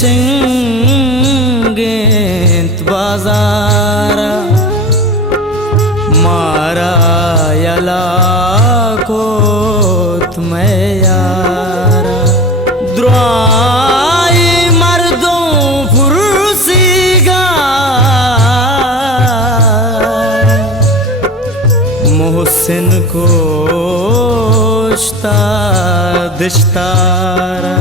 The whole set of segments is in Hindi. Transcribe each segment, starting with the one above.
सिंगेंत बाजारा मारा यला कोत में यारा द्राई मर्दों फुर्सीगा मोहसिन को दिश्तारा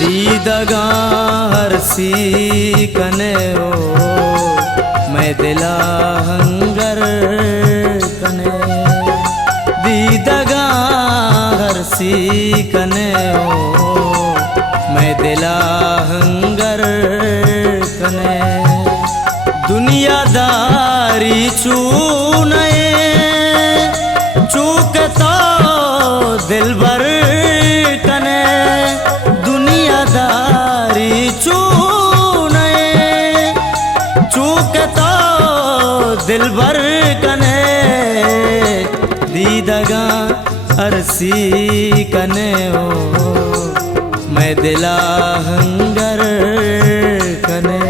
दीदगा हर सी कने ओ मैं दिला हंगर कने दीदगा हर सी कने ओ मैं दिला हंगर कने दुनियादारी चूने चूक तो दिल भर कने दुनियादारी चूने चूक तो दिल भर कने दीदगा अरसी कने ओ मैं दिला हंगर कने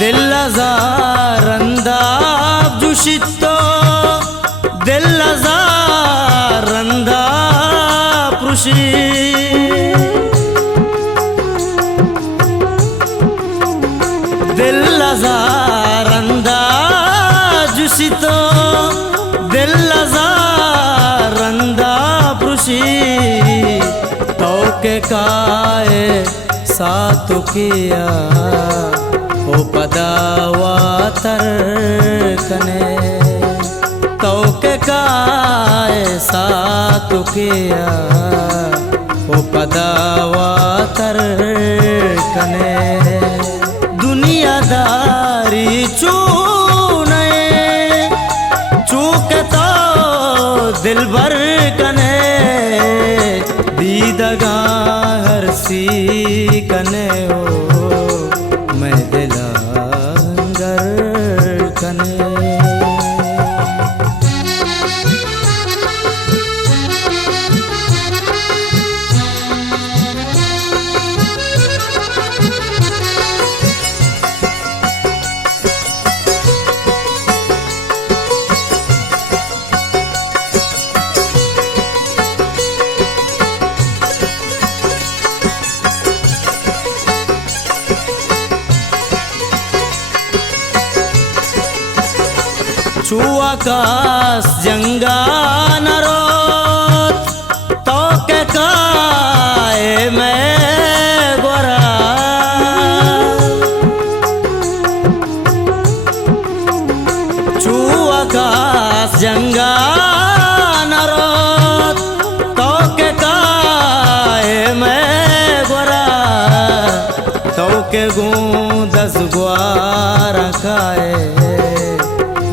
दिल ज़ारंदा जुशितो दिल ज़ारंदा प्रुशी दिल ज़ारंदा जुशितो दिल ज़ारंदा प्रुशी तो के काए सातु किया ओ पदावातर कने तो के काए सातु किया ओ पदावातर कने दुनियादारी चूने चूक तो दिल भर कने दीदगा हर सी कने ओ मैं दिला हंगर कने छू आकाश जंगा नरोत तो के काए मैं गोरा छू आकाश जंगा नरोत तो के काए मैं गोरा तो के गूंदस ग्वारा खाए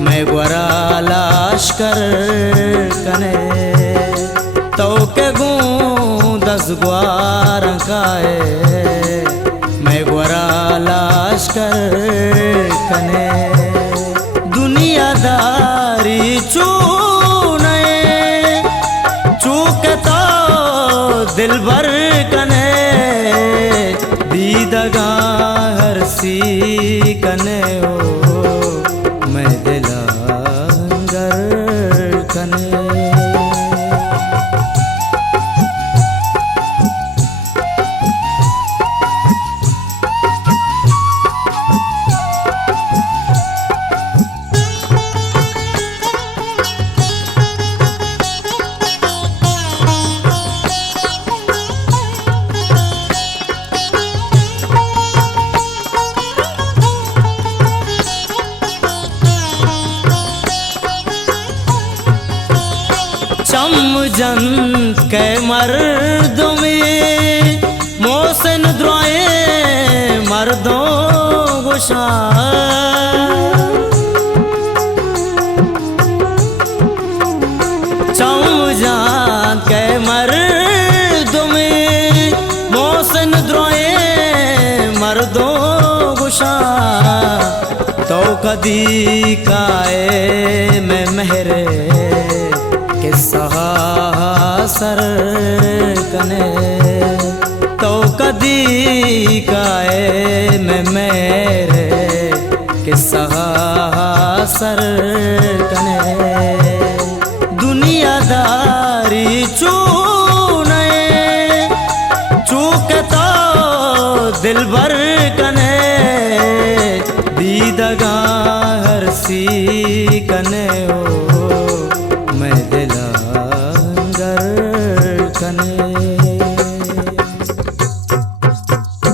मैं ग्वारा लाश्कर कने तो के गूंदस ग्वारा खाए मैं ग्वारा लाश्कर कने दुनियादारी चूने चूक तो दिल भर कने दीदगा हर सी कने ओ मैं दिला हंगर कने चमजन के मर्दों मोहसिन द्रोए मर्दों गुशा चमजन के मर्दों मोहसिन द्रोए मर्दों गुशा तो कदी काए मैं मेहरे के सर कने तो कदी काए मैं मेरे के सर कने दुनियादारी चूने चूके तो दिल भर कने दीदगा हर सी